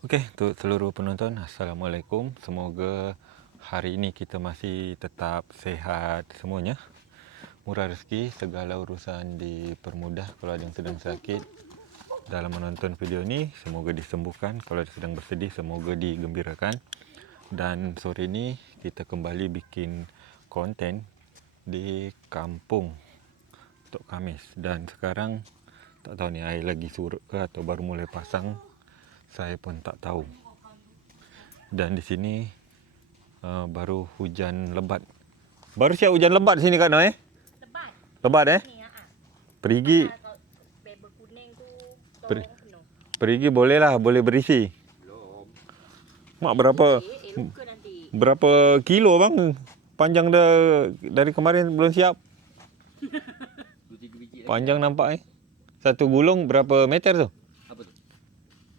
Okey, untuk seluruh penonton, Assalamualaikum. Semoga hari ini kita masih tetap sihat semuanya. Murah rezeki, segala urusan dipermudah. Kalau ada yang sedang sakit dalam menonton video ini, semoga disembuhkan. Kalau ada sedang bersedih, semoga digembirakan. Dan sore ini kita kembali bikin konten di kampung untuk Khamis. Dan sekarang tak tahu ni air lagi surut ke atau baru mulai pasang. Saya pun tak tahu. Dan di sini baru hujan lebat. Baru siap hujan lebat sini Kak Noi? Lebat. Lebat Ni Perigi. Paper kuning tu Per, tolong penuh. perigi boleh lah, boleh berisi. Belum. Mak Luka nanti. berapa kilo bang? Panjang dah dari kemarin belum siap. 2-3 biji lagi. Panjang nampak Satu gulung berapa meter tu? Apa tu?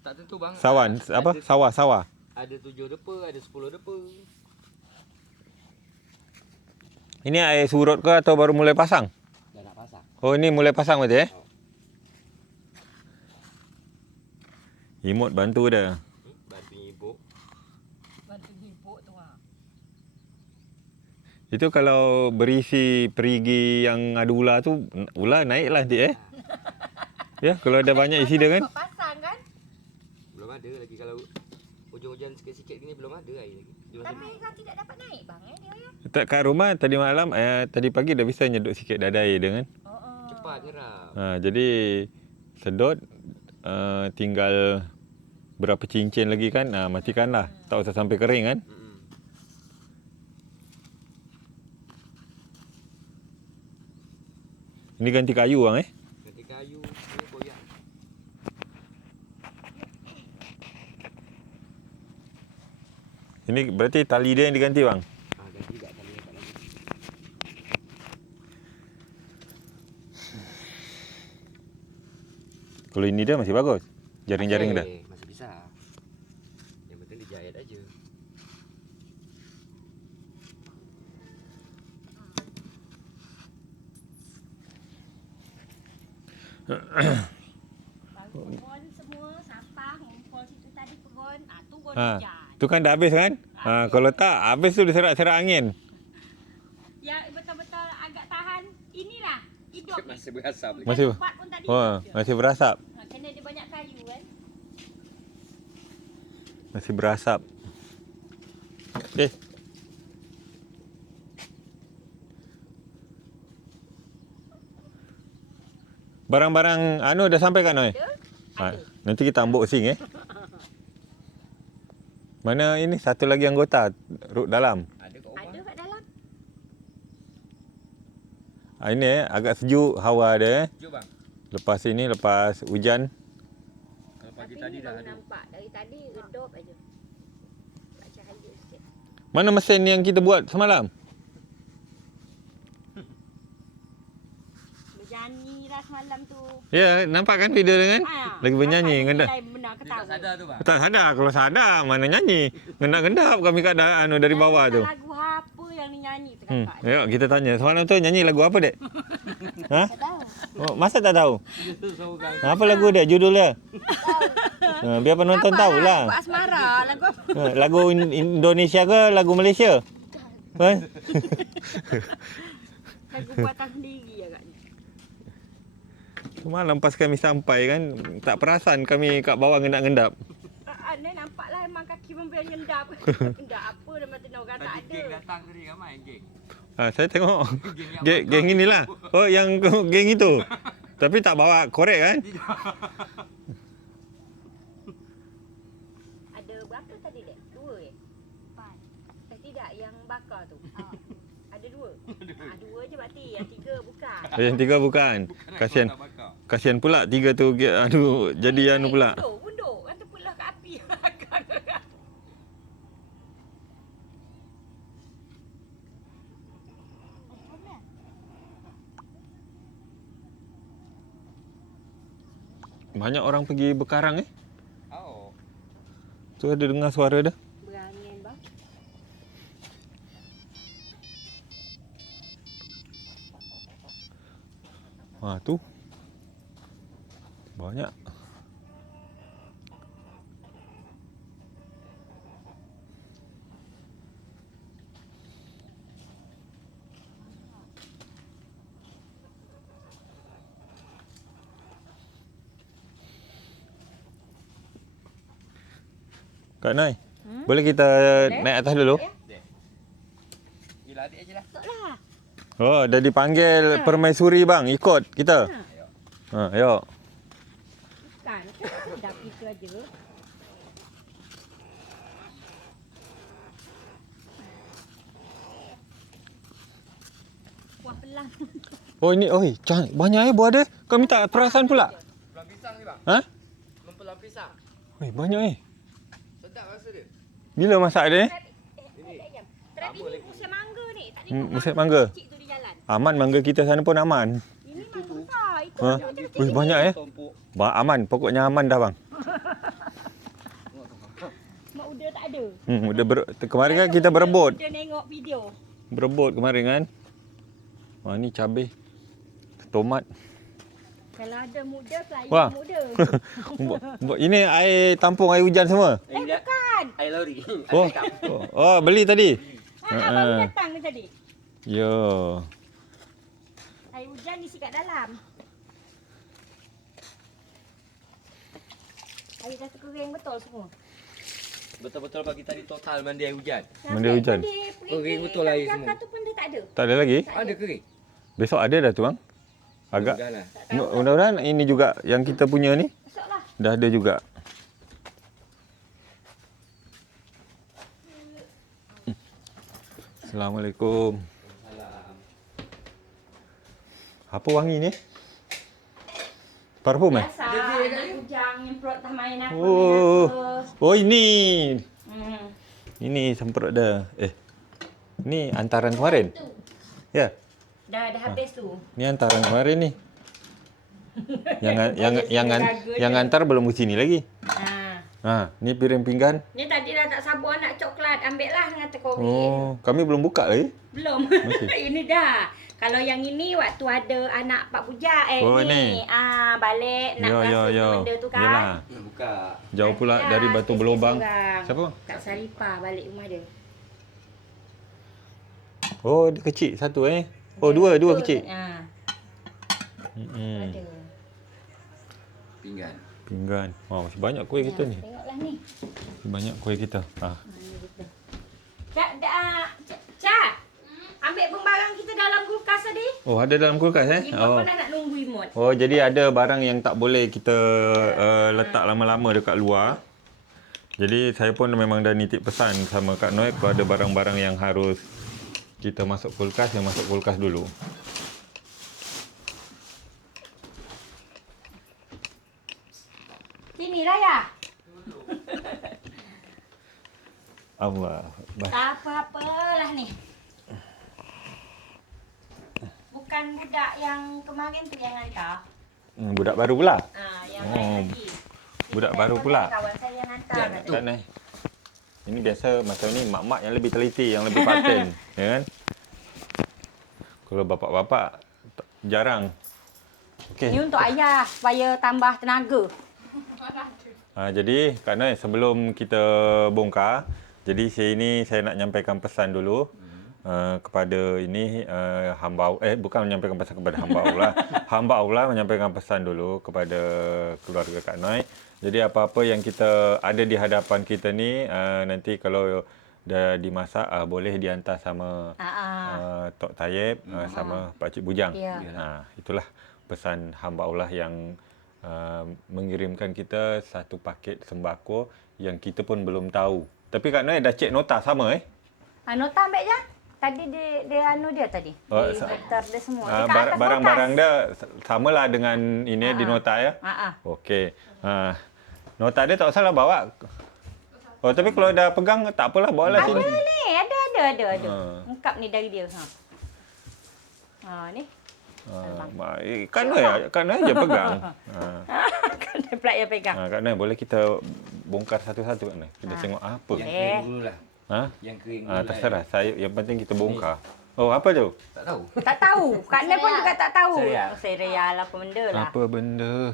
Tak tentu bang. Sawan, apa? Sawah. Ada 7 depa, ada 10 depa. Ini air surut ke atau baru mulai pasang? Dah nak pasang. Oh, ini mulai pasang berarti Imut bantu dah. Bantu ibu. Bantu ibu tu Itu kalau berisi perigi yang ada ular tu, ular naiklah nanti Ya, kalau ada banyak isi dia kan. Pasang kan? Belum ada lagi kalau hujan-hujan sikit-sikit gini belum ada air lagi. Tapi kan tidak dapat naik bang dia ya. Tak kat rumah tadi malam, tadi pagi dah bisa nyedut sikit dah ada air dia kan. Cepat nyerap. Jadi sedot, tinggal berapa cincin lagi kan, matikanlah. Tak usah sampai kering kan. Ini ganti kayu bang Ganti kayu, ni koyak. Ini berarti tali dia yang diganti bang. Ganti kat tali kat lagi. Kalau ini dia masih bagus. Jaring-jaring dah. Masih bisa. Yang penting dijahit aja. Pegon semua sampah ngumpul situ tadi pegon. Tu gon Ha, hujan. tu kan dah habis kan? Kalau tak habis tu diserak-serak angin. Yang betul-betul agak tahan inilah hidup. Masih berasap lagi. Masih. Tempat pun tadi. Masih berasap. Kena dia banyak kayu kan. Masih berasap. Okey. Barang-barang dah sampai kan Noi? Ada. Nanti kita unboxing Mana ini satu lagi anggota rut dalam. Ada kat Ada rumah. kat dalam. Ini agak sejuk hawa dia Jom bang. Lepas hujan. Kalau pagi Tapi tadi ni dah baru ada. nampak. Dari tadi redup aja. Tak cahaya sikit. Mana mesin yang kita buat semalam? Berjanji lah semalam tu. Ya, nampak kan video dia kan? Lagi bernyanyi ngendap. Benar Dia tak sadar tu bang. Tak sadar, kalau sadar mana nyanyi. Ngendap-ngendap kami kat dari bawah tu. Lagu apa yang ni nyanyi tu kakak? Yuk kita tanya. Semalam tu nyanyi lagu apa dek? Ha? Tak tahu. Oh, masa tak tahu? Seorang. Apa lagu dek? Judul dia? Biar penonton tahulah. Lagu asmara, lagu apa? Lagu Indonesia ke lagu Malaysia? Lagu buatan sendiri agaknya. Semalam pas kami sampai kan, tak perasan kami kat bawah ngendap-ngendap. Ni nampaklah memang kaki memberi ngendap. Ngendap apa dah mati orang tak Tadi ada. geng datang tadi ramai geng. Saya tengok geng inilah. Oh yang geng itu. Tapi tak bawa korek kan? Ada berapa tadi dek? 2 4. Tidak yang bakar tu. Ada 2. 2 je berarti. Yang 3 bukan. Yang 3 bukan. Kasihan pula 3 tu jadi pula. Bunduk. Kan tu pula kat api. Banyak orang pergi berkarang Oh. Tu ada dengar suara dah. Berangin bang. Tu. Banyak. Kak Noi. Boleh kita naik atas dulu? Gila adik aje lah. Taklah. Oh, dah dipanggil permaisuri bang. Ikut kita. Ha, yuk. Bukan. Dah itu aja. Wah, pelang. Oh ini, oi, banyak buah dia. Kau minta perasan pula. Pelang pisang ni bang. Ha? Mempelang pisang. Oi, banyak Sedap rasa dia. Bila masak dia? Terap ini musim mangga ni. Tak Musim mangga. kecil tu di jalan. Aman mangga kita sana pun aman. Ini mangga besar. Itu Ha? macam kecil. Oi, banyak Tumpuk. Aman, pokoknya aman dah bang. Mak Uda tak ada. Kemarin kan kita berebut. Uda nengok video. Berebut kemarin kan. Wah, ni cabai. Tomat. Kalau ada muda, pelayan Wah. muda. Ini air tampung air hujan semua. Bukan. Air lori. Oh, beli tadi. Baru datang ni tadi. Yo. Air hujan isi kat dalam. Air dah terkering betul semua. Betul-betul pagi tadi total mandi air hujan. Mandi hujan. Kering betul air semua. tu pun dah tak ada. Tak ada lagi? Ada kering. Besok ada dah tu bang. Agak. Dah lah. Mudah-mudahan ini juga yang kita punya ni Masuklah. dah ada juga. Assalamualaikum. Apa wangi ni? Parfum eh? Biasa anak bujang yang perut tak main apa. Oh ini. Hmm. Ini semprot dah. Ni antaran kemarin. Ya. Dah habis tu. Ni antaran kemarin ni. Yang antar belum ke sini lagi. Ni piring pinggan. Ni tadi dah tak sabar nak coklat. Ambil lah dengan tekori. Oh, kami belum buka lagi. Belum. Ini dah. Kalau yang ini waktu ada anak Pak Bujak ni. Balik nak rasa benda tu kan. Yalah. Nak buka. Jauh pula dari Batu Berlubang. Seorang. Siapa? Kak Saripah balik rumah dia. Oh, dia kecil satu Oh, dua kecil. Ada. Pinggan. Pinggan. Wah, masih banyak kuih kita ni. Tengoklah ni. Masih banyak kuih kita. Cak. Ambil barang kita dalam kulkas tadi. Oh, ada dalam kulkas Imut pun dah nak nunggu Imut. Oh, jadi ada barang yang tak boleh kita letak lama-lama dekat luar. Jadi saya pun memang dah nitip pesan sama Kak Noi kalau ada barang-barang yang harus kita masuk kulkas, yang masuk kulkas dulu. Sinilah ya. Allah. Tak apa-apalah ni. Bukan budak yang kemarin tu yang hantar. Budak baru pula. Yang lain lagi. Budak baru pula. Kawan saya yang hantar. Kak Noi. Ini biasa macam ni mak-mak yang lebih teliti, yang lebih paten, ya kan? Kalau bapak-bapak jarang. Okey. Ini untuk ayah supaya tambah tenaga. Jadi Kak Noi, sebelum kita bongkar, jadi saya nak nyampaikan pesan dulu kepada ini hamba bukan menyampaikan pesan kepada hamba Allah. Hamba Allah menyampaikan pesan dulu kepada keluarga Kak Noi. Jadi apa-apa yang kita ada di hadapan kita ni nanti kalau dah dimasak boleh dihantar sama Tok Tayyib sama Pak Cik Bujang. Ya. Itulah pesan hamba Allah yang mengirimkan kita satu paket sembako yang kita pun belum tahu. Tapi Kak Noi dah cek nota sama Nota ambil je. Tadi dia dia tadi. Di daftar dia semua. Barang-barang dia samalah dengan ini di nota ya. Okey. Nota dia tak salah bawa. Oh, tapi kalau dah pegang tak apalah, bawalah sini. Ada ni, ada. Lengkap ni dari dia. Ni. Kak Noi je pegang. Kan dia pula yang pegang. Kak Noi, boleh kita bongkar satu-satu Kak Noi? Kita tengok apa. Yang kering dulu lah. Yang kering dulu Terserah. Yang penting kita bongkar. Oh, apa tu? Tak tahu. Tak tahu. Kak Nel pun juga tak tahu. Cereal. Cereal apa benda lah. Apa benda?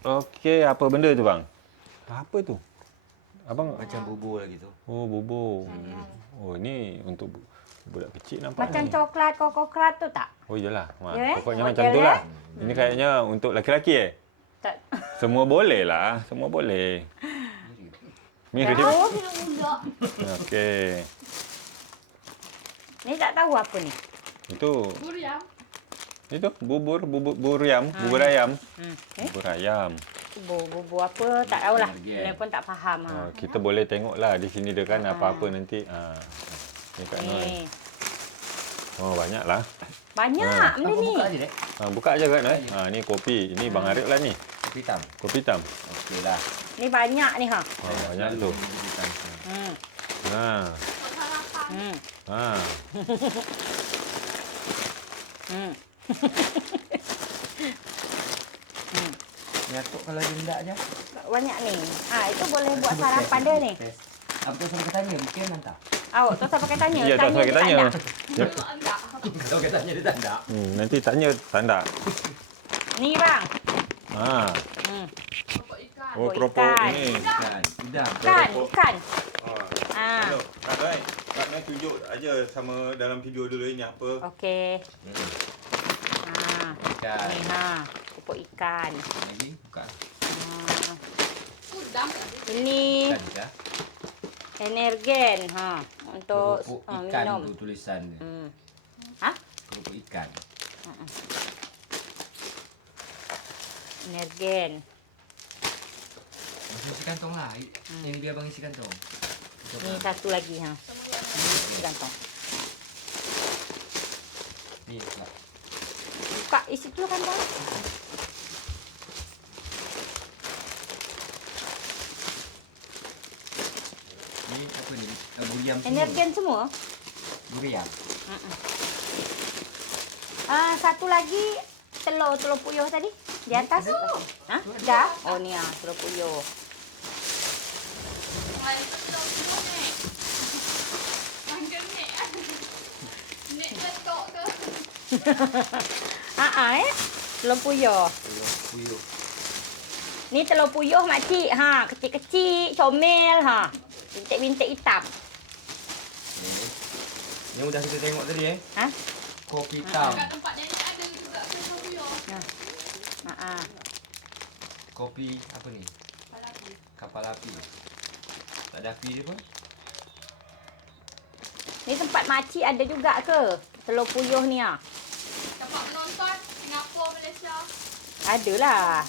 Okey, apa benda tu bang? Apa tu? Abang Macam bubur lagi tu. Oh, bubur. Oh, ni untuk Budak kecil nampak Macam ni. coklat, coklat tu tak? Oh iyalah. Ya, Pokoknya model macam tu lah. dia. Ini kayaknya untuk laki-laki Tak. Semua boleh lah. Semua boleh. Mirip. Oh, kena budak. Okey. Ni tak tahu apa ni. Itu Buriam. bubur ayam, bubur ayam. Eh? Bubur ayam. Bubur apa tak tahulah. Energen. Saya pun tak faham. Kita boleh tengoklah di sini dia kan apa-apa nanti. Ni Kak Noi. Ni. Oh, banyaklah. Banyak benda Kau ni. buka aje, Dek. Buka aja Kak Noi. Ni kopi. Ini Bang Arif lah ni. Kopi hitam. Kopi hitam. Okeylah. Ni banyak ni ha. Banyak tu. Kopi hitam. Hmm. Ha. Hmm. Ha. Hmm. Nyatuk kalau dia hendak je. Banyak ni. Itu boleh buat sarapan dia ni. Apa tu saya tanya? Mungkin mantap. Awak tu siapa pakai tanya? Ya, tak Tanya saya dia tanya. tak ada. Enggak. Kalau kita tanya dia tak ada. Nanti tanya tanda. Ni bang. Ha. Hmm. Keropok ikan. Oh, Keropok keropok ikan. ni. Ikan. Udang. Ikan, ikan. Ah. Hello, Kak Noi. Kak Noi tunjuk aja sama dalam video dulu ini apa. Okey. Ikan. Ni keropok ikan. Lagi buka. Udang tak ada. Ini Ikan je. energen untuk Kerupuk ikan minum. tu tulisan dia. Ha? Kerupuk ikan. Energen. Isi kantong lah. Ini biar bang isi kantong. Ni satu lagi Isi kantong. Ni lah. Buka isi tu kantong. Ni apa ni? Buriam semua. Energen semua. Buriam. Satu lagi telur puyuh tadi di atas. Ha? Dah? Oh ni telur puyuh. Main telur semua ni. Panggil Nek. Nek letok ke? Telur puyuh. Telur puyuh. Ni telur puyuh makcik. Kecil-kecil, comel Bintik-bintik hitam. Yang dah kita tengok tadi Ha? Kopi hitam. Kat tempat nenek ada juga telur puyuh. Kopi apa ni? Kapal api. Tak ada api dia pun. Ni tempat makcik ada juga ke? Telur puyuh ni Tempat menonton Singapura, Malaysia. Adalah.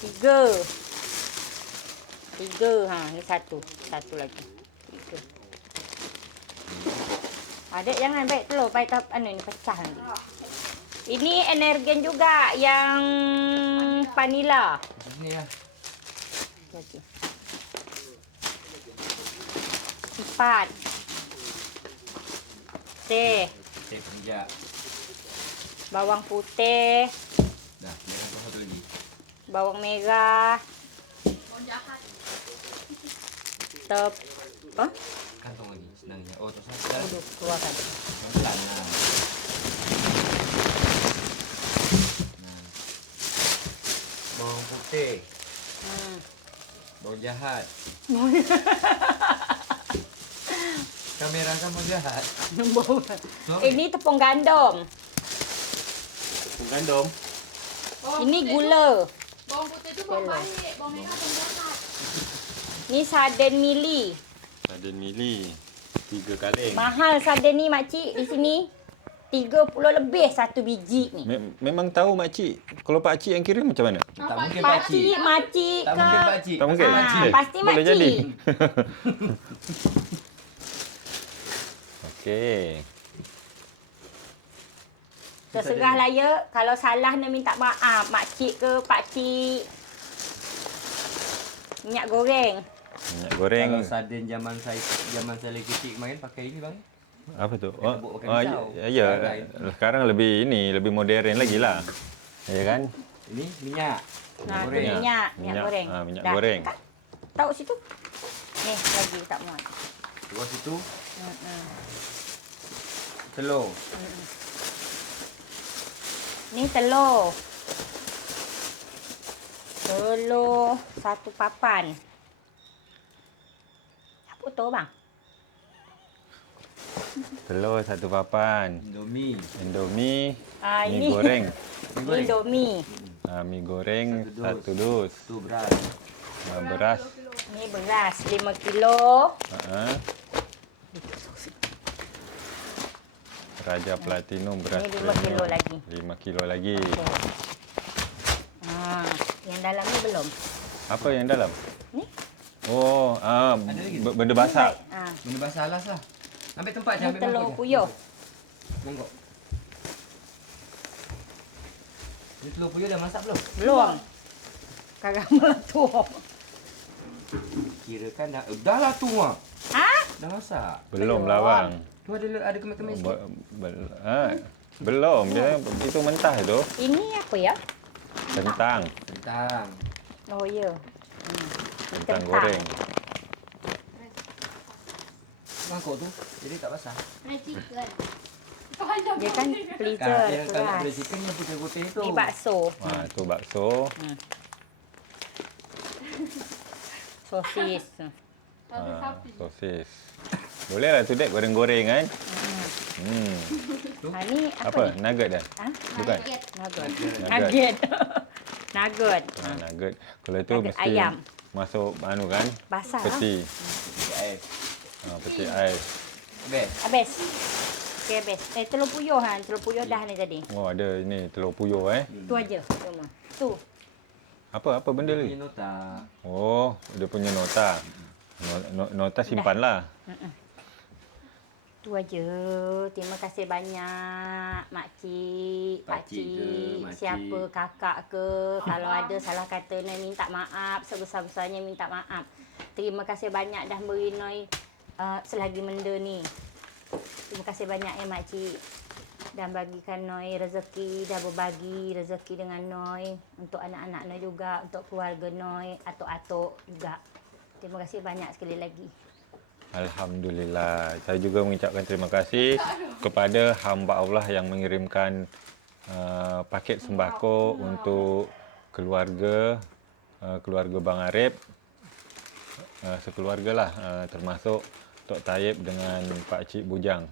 3. Ni satu lagi. 3. Dek jangan baik telur, baik ni pecah nanti. Ini energen juga yang vanila. Sini lah. Lagi. 4. Teh, Teh penjak. bawang putih, Dah, dia kantong satu lagi. bawang merah, Orang jahat. Kantong lagi, senang je. Oh, tu salah. Aduh, keluarkan. Pelan lah. Nah. Bawang putih. Bawang jahat. Kamera kan bawang jahat. So, Ini tepung gandum. Gandum. Bawang Ini putih gula. tu- Bawang putih tu bawang baik. Bawang merah bawang jahat. Ni sarden mili. Sarden mili. 3 kaleng. Mahal sarden ni makcik di sini. 30 lebih satu biji ni. Memang tahu makcik. Kalau pakcik yang kirim macam mana? tak mungkin Pakcik, pakcik. makcik Tak ke? mungkin pakcik. Tak mungkin. Pasti Boleh makcik. jadi. Okey. Terserah lah ya. Kalau salah nak minta maaf. Makcik ke pakcik. Minyak goreng. Minyak goreng. Kalau sarden zaman saya lagi kecil kemarin pakai ini bang. Apa tu? Bubuk pakai pisau. Ya. Sebagai. Sekarang lebih modern lagi lah. Ya kan? Ini minyak. Nah, Goreng. minyak goreng. Minyak Dah. goreng. Tahu situ. Ni lagi tak muat. Terus itu telur. Ni telur. Telur 1 papan. Apa tu bang? Telur 1 papan. Indomie. Indomie. Mi Ini goreng. Indomie. Mi goreng Satu 1 dus. Tu beras. Beras. Ni beras 5 kilo. Ha. Raja Platinum beras. Ni 5 kilo lagi. 5 kilo lagi. Yang dalam ni belum. Apa yang dalam? Ni? Oh, Ada lagi? benda basah. Benda basah alas lah. Ambil tempat je, Ni ambil telur mangkuk je. puyuh. Mangkuk. Ni telur puyuh dah masak belum? Belum. Kagak meletup. Kira kan dah lah tu ah. Ha? Dah masak. Belum lah bang. Tu ada kemas-kemas sikit. Belum, dia itu mentah itu. Ini apa ya? Kentang. Kentang. Oh ya. Kentang goreng. Mangkuk tu jadi tak basah. Fried chicken. Panjang Dia kan banget. freezer Yang kalau nak keras. beli chicken yang putih-putih tu. Ni bakso. Tu bakso. Sosis. Tahu sapi. Sosis. Boleh lah tu dek goreng-goreng kan. Ni Apa? ni? Nugget dah? Ha? Bukan. Nugget. Nugget. Nugget. Nugget. Nugget. Nugget. Kalau itu Nugget mesti ayam. masuk kan? Basah lah. Peti. Ais. Peti ais. Best. Habis. Okey habis. Telur puyuh telur puyuh dah ni tadi. Oh ada ini telur puyuh Tu aja cuma. Tu. Apa benda Dia lagi? punya nota. Oh, dia punya nota. Nota simpanlah. Tu aja. Terima kasih banyak makcik, Pakcik ke, makcik. siapa kakak ke. Kalau ada salah kata Noi minta maaf, sebesar-besarnya minta maaf. Terima kasih banyak dah beri Noi selagi benda ni. Terima kasih banyak ya makcik. Dan bagikan Noi rezeki, dah berbagi rezeki dengan Noi untuk anak-anak Noi juga, untuk keluarga Noi, atuk-atuk juga. Terima kasih banyak sekali lagi. Alhamdulillah. Saya juga mengucapkan terima kasih kepada hamba Allah yang mengirimkan paket sembako untuk keluarga Bang Arif. Sekeluargalah termasuk Tok Taib dengan Pak Cik Bujang.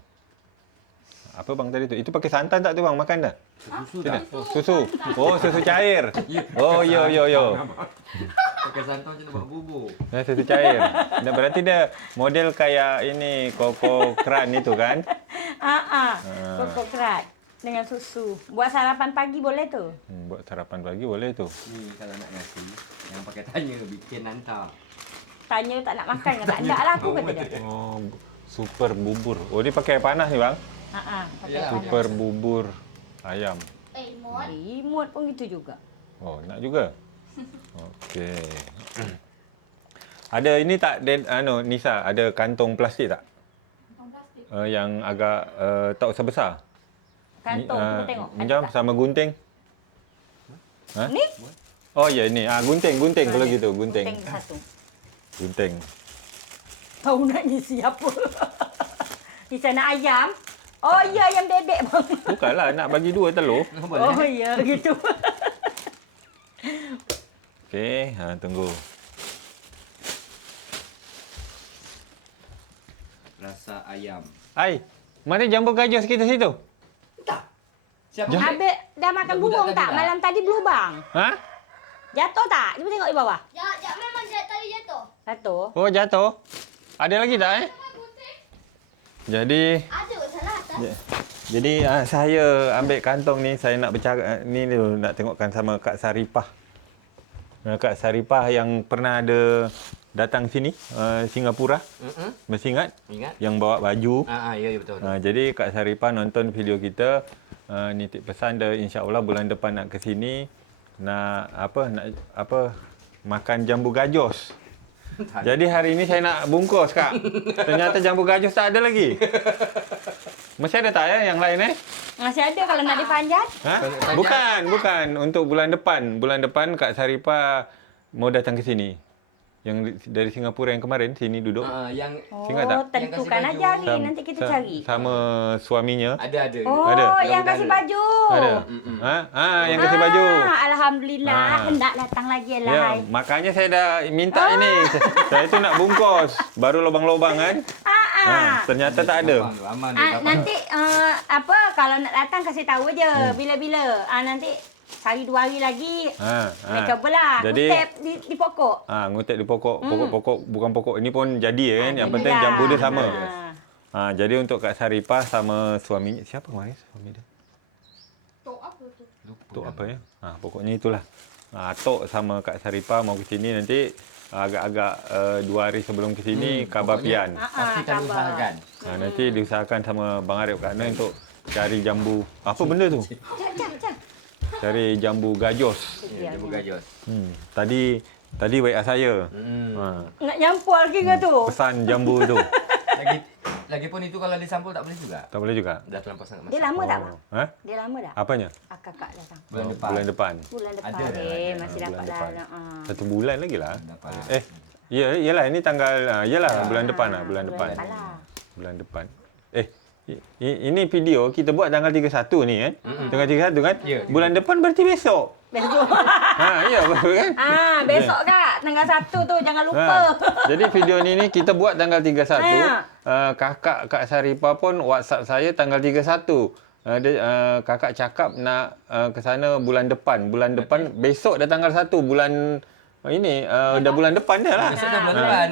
Apa bang tadi tu? Itu pakai santan tak tu bang? Makan dah? Susu Tidak. dah. Oh, susu. Oh, susu cair. Oh, yo. Pakai santan macam nak buat bubur. Susu cair. Dan berarti dia model kayak ini koko kran itu kan? Kokok kerat dengan susu. Buat sarapan pagi boleh tu? Buat sarapan pagi boleh tu. Ni kalau nak nasi, yang pakai tanya bikin hantar. Tanya tak nak makan ke? Tak nak lah aku kata dia. Oh, super bubur. Oh, dia pakai air panas ni bang? Pakai Ya. panas. Super bubur ayam. Mod. Imut pun gitu juga. Oh, nak juga? Okey. Ada ini tak, Nisa, ada kantong plastik tak? Plastik. Yang agak tak usah besar. Kantong cuba tengok. Ada Macam tak? sama gunting. Ha? Ni? Oh ya ini. Gunting kalau Ada. gitu, gunting. Gunting satu. Gunting. Tahu nak ngisi apa? Nisa nak ayam? Oh ya, ayam bebek bang. Bukanlah nak bagi 2 telur. Oh ya, gitu. Okey, tunggu. Rasa ayam. Ai, mana jambu gajah kita situ? Tak. Siapa? Jam- Habis dah makan Budak burung tadi tak? tak? Malam tadi berlubang. Ha? Jatuh tak? Cuba tengok di bawah. Ya, memang tadi jatuh. Jatuh. Oh, jatuh. Ada lagi tak Jadi Ada salah atas. Jadi saya ambil kantong ni, saya nak bercakap ni dulu, nak tengokkan sama Kak Saripah. Kak Saripah yang pernah ada datang sini Singapura. Masih ingat? Ingat? Yang bawa baju. Ya betul. Jadi Kak Saripah nonton video kita, nitip pesan dia insya-Allah bulan depan nak ke sini nak makan jambu gajos. Jadi hari ini saya nak bungkus Kak. Ternyata jambu gajos tak ada lagi. Masih ada tak yang lain Masih ada kalau nak dipanjat. Ha? Bukan. Untuk bulan depan. Bulan depan Kak Saripah mau datang ke sini. Yang dari Singapura yang kemarin sini duduk. Yang Ingat tak? Tentukan Yang kasih aja baju. hari nanti kita cari. Sama suaminya. ada. Oh, Ada. yang kasih baju. Ada. Yang kasih baju. Alhamdulillah, hendak datang lagi lah. Ya, makanya saya dah minta ini. Saya tu nak bungkus. Baru lubang-lubang kan. Ternyata tak ada. Aman dia. Nanti kalau nak datang kasih tahu je bila-bila. Nanti sehari 2 hari lagi mereka belah. Jadi Kutip di pokok. ngutip di pokok. Pokok-pokok bukan pokok. Ini pun jadi kan. Yang jadi penting dah. jambu dia sama. Ha. Jadi untuk Kak Saripah sama suaminya. Siapa kemarin suami dia? Tok apa tu? Tok apa ya? Pokoknya itulah. Tok sama Kak Saripah mau ke sini nanti agak-agak 2 hari sebelum ke sini khabar pian. Pasti kami khabar. usahakan. Nanti diusahakan sama Bang Arif Kak Noy untuk cari jambu. Apa benda tu? Jap. Cari jambu gajos. Ya, jambu gajos. Tadi WA saya. Nak nyampur lagi ke tu? Pesan jambu tu. Lagipun itu kalau disampul tak boleh juga. Tak boleh juga. Dah terlampau sangat Dia masak. lama tak, Bang? Ha? Dia lama tak? Apanya? Kakak datang. Bulan depan. Bulan depan. Bulan depan Ada dah, deh, ada. masih Bulan dapat depan. dah. 1 bulan lagi lah. Dapat. Yalah ini tanggal bulan depan lah, bulan depan. lah. Bulan depan. Ini video kita buat tanggal 31 ni kan? Tanggal 31 kan? Ya. Bulan depan berarti besok. Besok. Ya betul kan? Besok Kak, tanggal 1 tu jangan lupa. Jadi video ni kita buat tanggal 31. Kak Saripah pun WhatsApp saya tanggal 31. Kakak cakap nak ke sana bulan depan. Bulan depan besok dah tanggal 1 bulan ini dah bulan depan dah lah. Besok dah bulan depan.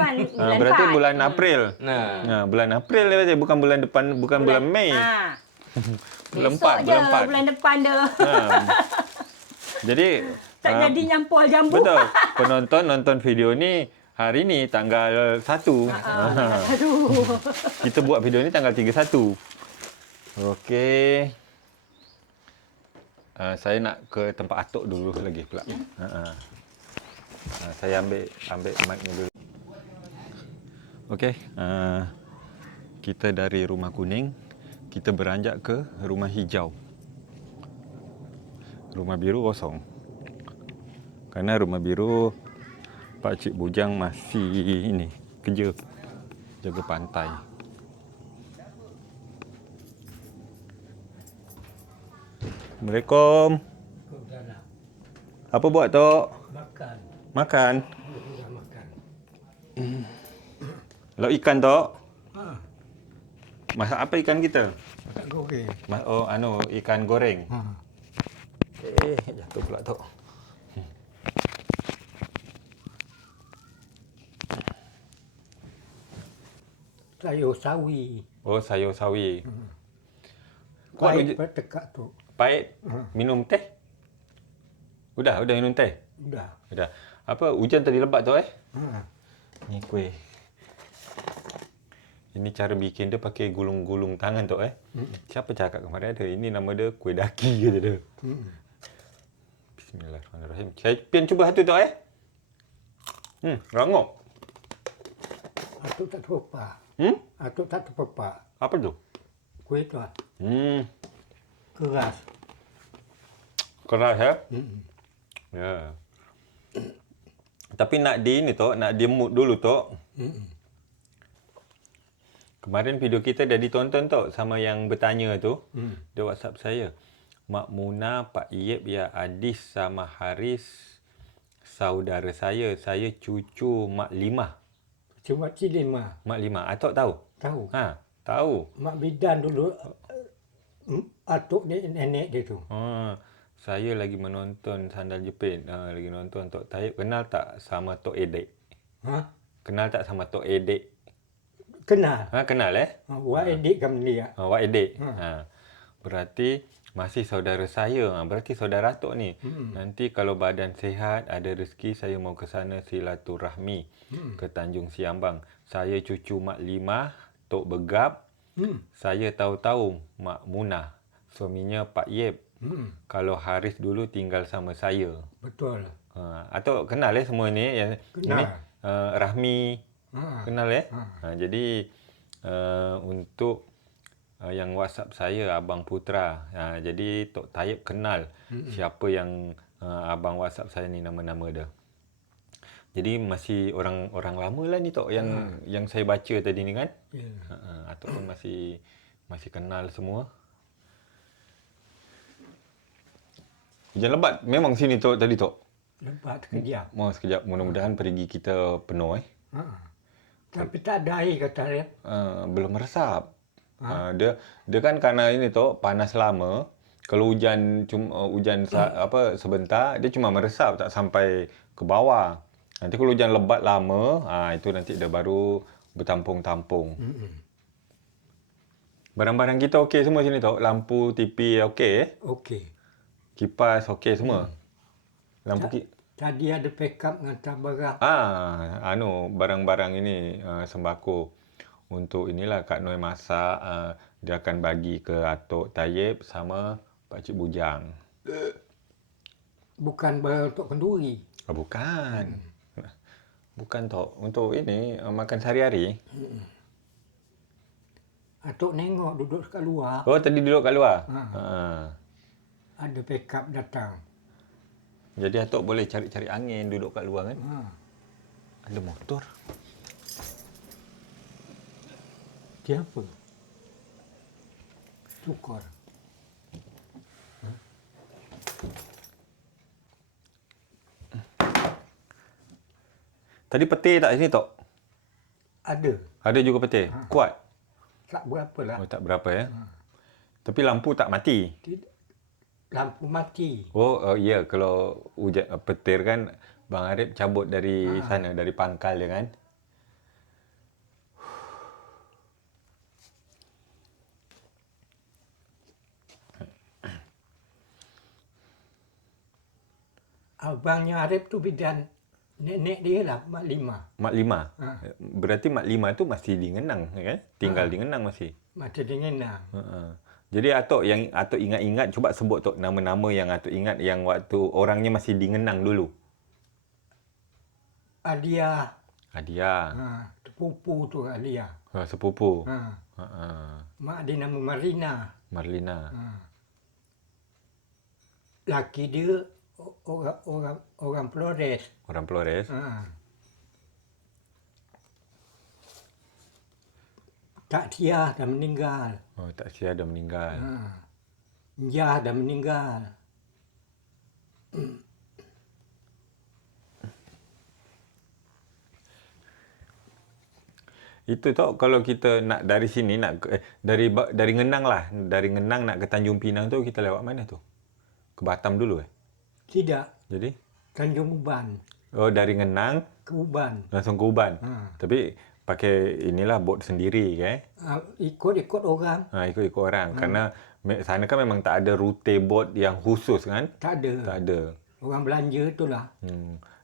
Berarti bulan April. Nah. Bulan April dia bukan bulan depan, bukan bulan Mei. Bulan Besok 4, je, bulan 4. bulan depan dah. Jadi Tak jadi nyampur jambu. betul. Penonton nonton video ni hari ni tanggal 1. Aduh. Kita buat video ni tanggal 31. Okey. Saya nak ke tempat atuk dulu lagi pula. Saya ambil mic ni dulu. Okey. Kita dari rumah kuning, kita beranjak ke rumah hijau. Rumah biru kosong. Kerana rumah biru Pak Cik Bujang masih ini kerja jaga pantai. Assalamualaikum. Apa buat Tok? Makan. Makan. Dah makan. Lauk ikan Tok? Masak apa ikan kita? Masak goreng. Ikan goreng. Ha. Jatuh pula Tok. Sayur sawi. Oh, sayur sawi. Kuat Baik uji- bertekak tu. Pahit. Minum teh? Udah minum teh? Dah. Udah. Apa hujan tadi lebat Tok Ha. Ni kuih. Ini cara bikin dia pakai gulung-gulung tangan Tok Siapa cakap kemarin ada? Ini nama dia kuih daki kata dia. Bismillahirrahmanirrahim. Saya pian cuba satu Tok rangop. Atuk tak terpepak. Atuk tak terpepak. Apa tu? Kuih tu lah. Keras. Keras ya. Tapi nak nak dimut dulu Tok. Kemarin video kita dah ditonton Tok sama yang bertanya tu. Dia WhatsApp saya. Mak Muna, Pak Iyep, Ya Adis sama Haris saudara saya. Saya cucu Mak Limah. Cuma Cilima. Mak Limah. Atok tahu? Tahu. Tahu. Mak bidan dulu. Atuk dia nenek dia tu. Saya lagi menonton Sandal Jepit. Lagi nonton Tok Taib. Kenal tak sama Tok Edek? Ha? Kenal tak sama Tok Edek? Kenal. Kenal Wak edik kami dia. Wak Edek. Berarti masih saudara saya. Berarti saudara Tok ni. Nanti kalau badan sihat, ada rezeki, saya mau ke sana silaturahmi ke Tanjung Siambang. Saya cucu Mak Limah, Tok Begap. Saya tahu-tahu Mak Munah, suaminya Pak Yep. Kalau Haris dulu tinggal sama saya. Betul. Atok kenal semua ni yang Kenal. ini Rahmi kenal jadi untuk yang WhatsApp saya Abang Putra. Jadi Tok Taib kenal siapa yang abang WhatsApp saya ni nama-nama dia. Jadi masih orang lama lah ni Tok yang saya baca tadi ni kan. Atok pun masih kenal semua. Hujan lebat memang sini Tok tadi Tok. Lepas sekejap. Mau sekejap mudah-mudahan perigi kita penuh Tapi tak ada air kata dia. Belum meresap. Dia kan karena ini tu panas lama. Kalau hujan sebentar, dia cuma meresap tak sampai ke bawah. Nanti kalau hujan lebat lama, itu nanti dia baru bertampung-tampung. Barang-barang kita okey semua sini tu. Lampu, TV okey. Okey. Kipas okey semua. Lampu Tadi ada backup hantar barang. barang-barang ini sembako untuk inilah Kak Noi masak, dia akan bagi ke Atuk Tayyib sama Pak Cik Bujang. Bukan barang untuk kenduri. Bukan. Bukan Tok, untuk ini makan sehari-hari. Atuk nengok duduk kat luar, Oh, tadi duduk kat luar. ada backup datang. Jadi Atuk boleh cari-cari angin duduk kat luar kan? Ada motor. Dia apa? Tukar. Tadi petir tak sini Tok? Ada. Ada juga petir. Kuat. Tak berapa lah. Oh, tak berapa ya. Tapi lampu tak mati. Lampu mati. Ya, kalau hujan petir kan Bang Arif cabut dari sana, dari pangkal dia kan. Abangnya Arif tu bidan nenek dia lah, Mak Lima. Mak Lima. Berarti Mak Lima tu masih di Ngenang kan? Tinggal di Ngenang masih. Macam dengan nak. Jadi Atuk ingat-ingat cuba sebut Tok nama-nama yang Atuk ingat yang waktu orangnya masih di Ngenang dulu. Adia. Adia. Sepupu tu Adia. Sepupu. Mak dia nama Marina. Marlina. Laki dia orang Flores. Orang Flores. Tak Tia dah meninggal. Oh, tak sia dah meninggal. Njah dah meninggal. Itu Tok, kalau kita nak dari sini dari Ngenang lah, dari Ngenang nak ke Tanjung Pinang tu kita lewat mana tu? Ke Batam dulu Tidak, Jadi Tanjung Uban. oh dari Ngenang Ke Uban. langsung ke Uban. Tapi pakai inilah bot sendiri kan? Ikut-ikut orang. Ikut-ikut orang. Karena sana kan memang tak ada rute bot yang khusus kan? Tak ada. Tak ada. Orang belanja tu lah.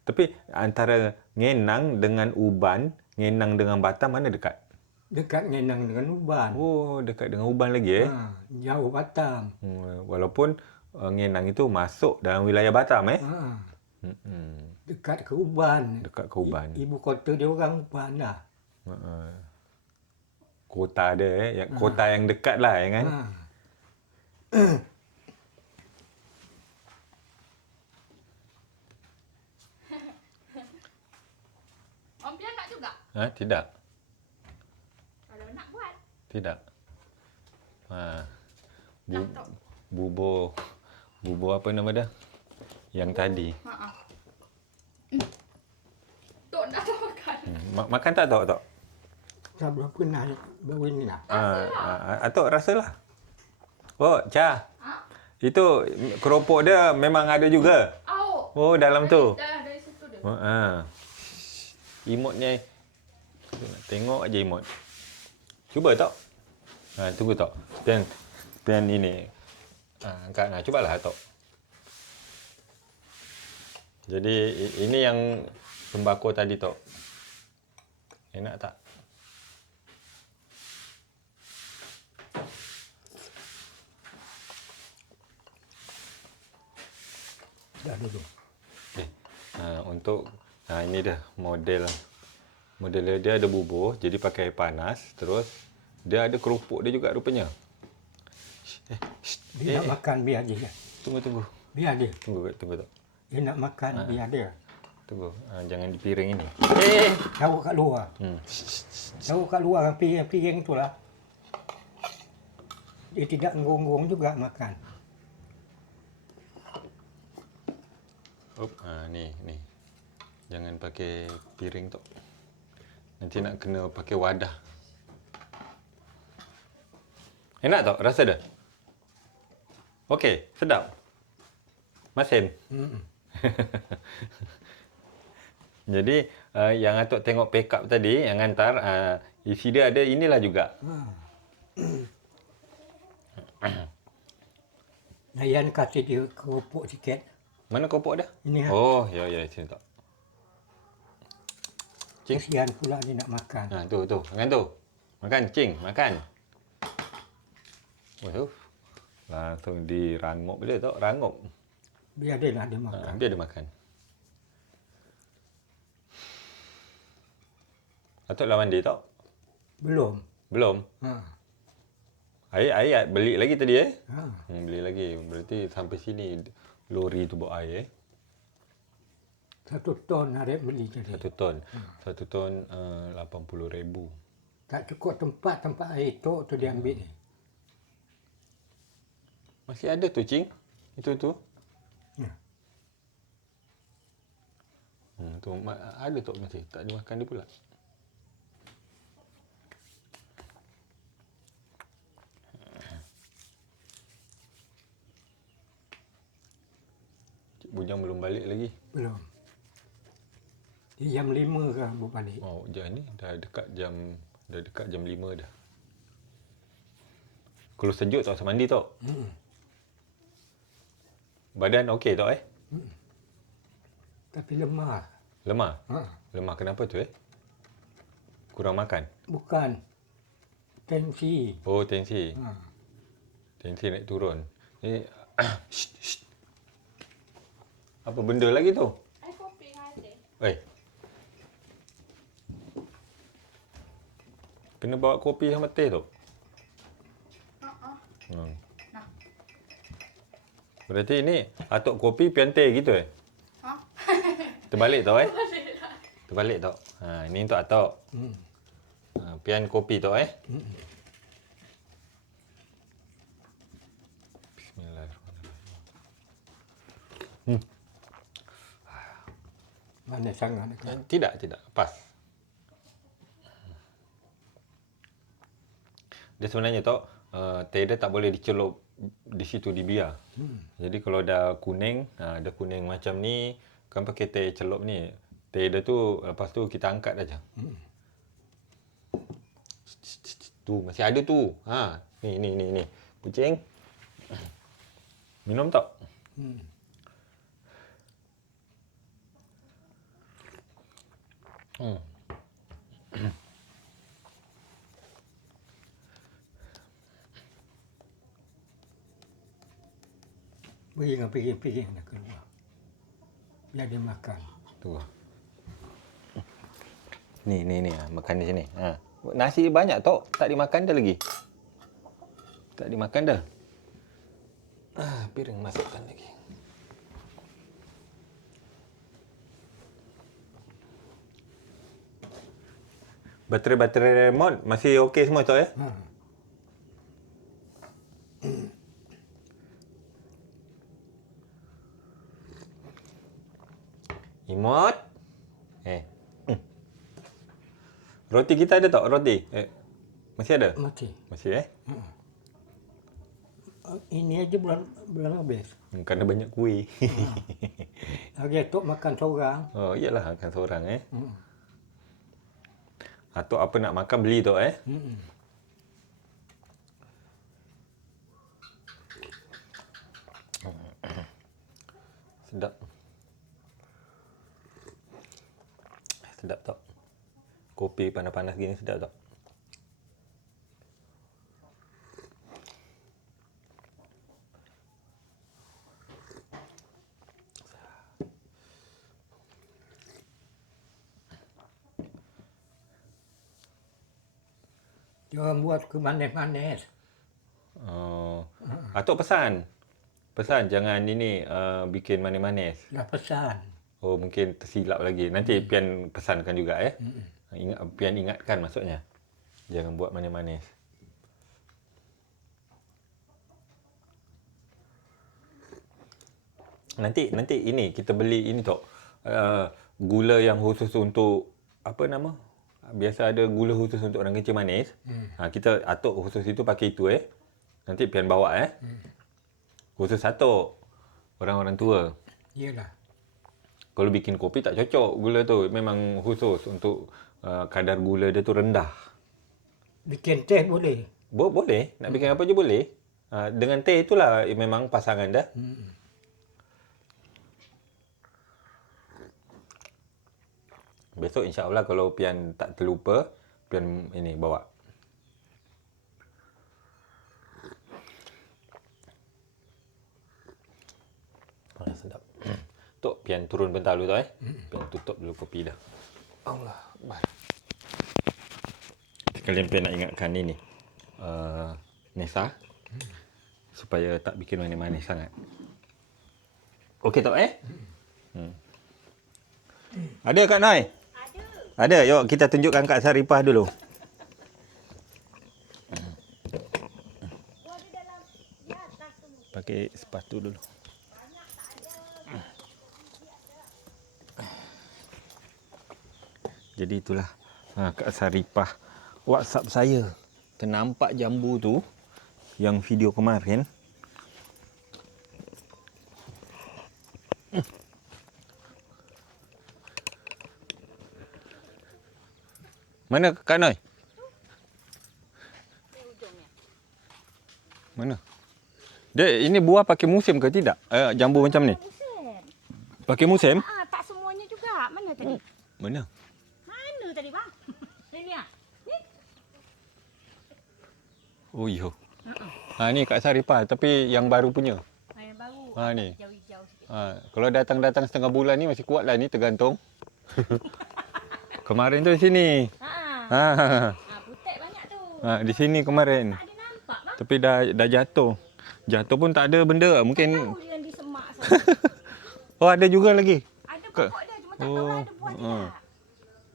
Tapi antara Ngenang dengan Uban, Ngenang dengan Batam mana dekat? Dekat Ngenang dengan Uban. Oh, dekat dengan Uban lagi Jauh Batam. Walaupun Ngenang itu masuk dalam wilayah Batam Dekat ke Uban. Dekat ke Uban. Ibu kota dia orang Uban lah. Kota dia kota yang dekat lah kan? Om Pian nak juga? Tidak. Kalau nak buat. Tidak. Nak tak? Bubur apa nama dia? Yang tadi. Tok dah tak makan. Makan tak Tok? Tak berapa nak baru ni lah. Atuk rasalah. Oh, Cha. Itu keropok dia memang ada juga. Oh, dalam tu. Dah dari situ dia. Imutnya. Tengok aja imut. Cuba Tok. Tunggu Tok. Pen ini. Angkat. Cubalah Tok. Jadi ini yang sembako tadi Tok. Enak tak? Dah dulu. Untuk ini dah model dia ada bubur, jadi pakai air panas, terus dia ada kerupuk dia juga rupanya. Dia nak makan biar dia. Tunggu. Biar dia. Tunggu Tok. Dia nak makan biar dia. Tunggu. Jangan di piring ini. Taruh kat luar. Taruh kat luar piring tu lah. Dia tidak ngonggong juga makan. Ni. Jangan pakai piring Tok. Nanti nak kena pakai wadah. Enak tak rasa dia? Okey, sedap. Masin. Jadi yang Atok tengok pack up tadi yang hantar, isi dia ada inilah juga. Yan kasih dia kerupuk sikit. Mana kopok dia? Ini, Oh, ya sini tak. Cing. Kesian pula dia nak makan. Tu, makan tu. Makan, Cing, makan. Langsung dirangup dia tak? Rangup. Biar dia nak dia makan. Biar dia makan. Atuk lah mandi tak? Belum. Belum? Ha. Air beli lagi tadi Ha. Beli lagi. Berarti sampai sini lori tu bawa air 1 ton ada beli tadi. 1 ton. 1 ton 80,000. Tak cukup tempat air tok tu dia ambil ni. Masih ada tu, Cing. Itu. Ya. Tu ada tak masih? Tak dimakan dia pula. Cik Bujang belum balik lagi. Belum. Dia jam 5 ke baru balik. Oh, jam ni dah dekat jam 5 dah. Kalau sejuk tak usah mandi tak? Badan okey tak Tapi lemah. Lemah? Ha. Lemah kenapa tu Kurang makan? Bukan. Tensi. Oh, tensi. Ha. Tensi naik turun. Ni shh. Apa benda lagi tu? Air kopi kan ada. Kena bawa kopi sama teh tu. Nah. Berarti ni Atuk kopi pian teh gitu Ha? Terbalik tau Terbalik tau. Ni untuk Atuk. Pian kopi tau Bismillahirrahmanirrahim. Mana sangat. Tidak. Pas. Dia sebenarnya tau, teh dia tak boleh dicelup di situ dibiar. Jadi kalau dah kuning, dah kuning macam ni, kan pakai teh celup ni. Teh dia tu lepas tu kita angkat aja. Tu masih ada tu. Ni. Kucing. Minum tak? Pergi nak keluar. Biar dia makan. Tu. Ni makan di sini. Nasi banyak tok, tak dimakan dah lagi. Tak dimakan dah. Piring masukkan lagi. Baterai remote masih okey semua tok Ha. Imot. Roti kita ada tak? Roti? Masih ada? Masih Ini aja belum habis. Kerana banyak kuih. Lagi tok makan seorang. Oh, iyalah makan seorang Atuk apa nak makan beli tok Sedap. Sedap tak? Kopi panas-panas gini sedap tak? Jangan buat ke manis-manis. Atuk pesan jangan bikin manis-manis. Dah pesan. Oh, mungkin tersilap lagi. Nanti Pian pesankan juga Pian ingatkan maksudnya. Jangan buat manis-manis. Nanti ini kita beli ini tok. Gula yang khusus untuk apa nama? biasa ada gula khusus untuk orang kencing manis. Kita atuk khusus itu pakai itu Nanti pian bawa Khusus atuk orang-orang tua. Iyalah. Kalau bikin kopi tak cocok gula tu. Memang khusus untuk kadar gula dia tu rendah. Bikin teh boleh. Boleh. Nak bikin apa je boleh. Dengan teh itulah memang pasangan dah. Besok insya-Allah kalau pian tak terlupa, pian ini bawa. Sedap. Tok, pian turun bentar dulu tu Pian tutup dulu kopi dah. Allah Akbar. Sekalian pian nak ingatkan ini. Nesa. Supaya tak bikin manis-manis sangat. Okey Tok Ada Kak Noi? Ada. Yuk kita tunjukkan Kak Saripah dulu. Pakai sepatu dulu. Jadi itulah Kak Saripah WhatsApp saya. Ternampak jambu tu yang video kemarin. Mana Kak Noi? Mana? Dia ini buah pakai musim ke tidak? Jambu macam ni. Pakai musim? Tak semuanya juga. Mana tadi? Mana? Mana tadi bang? Ini Ni. Oh yo. Ni Kak Saripah tapi yang baru punya. Yang baru. Ni. Hijau-hijau sikit. Kalau datang-datang setengah bulan ni masih kuat lah ni tergantung. Kemarin tu di sini. Putek banyak tu. Di sini kemarin. Tak ada nampak bang. Tapi dah jatuh. Jatuh pun tak ada benda. Mungkin Tahu dia yang di semak sana. oh ada juga lagi. Ada pokok dia cuma tak tahu ada buah tidak.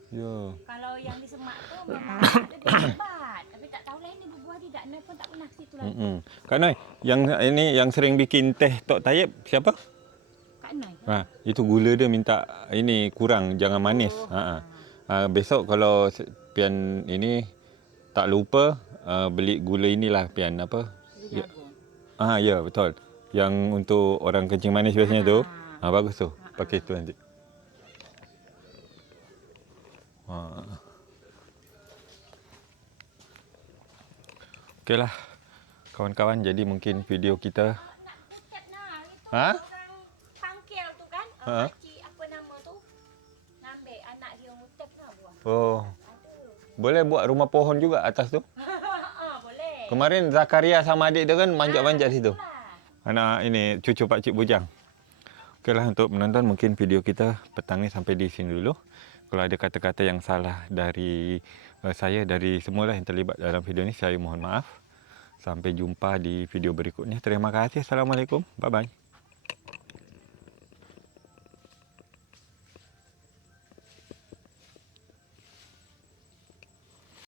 Ya. Kalau yang di semak tu memang ada dia lebat. Tapi tak tahulah ini berbuah tidak. Nai pun tak pernah ke situ lagi. Kak Noi, yang ini yang sering bikin teh Tok Tayyib siapa? Kak Nai. Itu gula dia minta ini kurang, jangan manis. Besok kalau pian ini tak lupa beli gula inilah pian apa? Ya betul. Yang untuk orang kencing manis biasanya tu. Bagus tu. Pakai tu nanti. Okeylah. Kawan-kawan, jadi mungkin video kita Nak kutip nah. Itu Ha? orang pangkil tu kan. Ha? Makcik apa nama tu. Ngambil anak dia ngutip nah buah. Oh. Boleh buat rumah pohon juga atas tu. Boleh. Kemarin Zakaria sama adik dia kan manjat-manjat situ. Anak ini cucu Pak Cik Bujang. Okeylah, untuk menonton mungkin video kita petang ni sampai di sini dulu. Kalau ada kata-kata yang salah dari saya, dari semualah yang terlibat dalam video ni, saya mohon maaf. Sampai jumpa di video berikutnya. Terima kasih. Assalamualaikum. Bye-bye.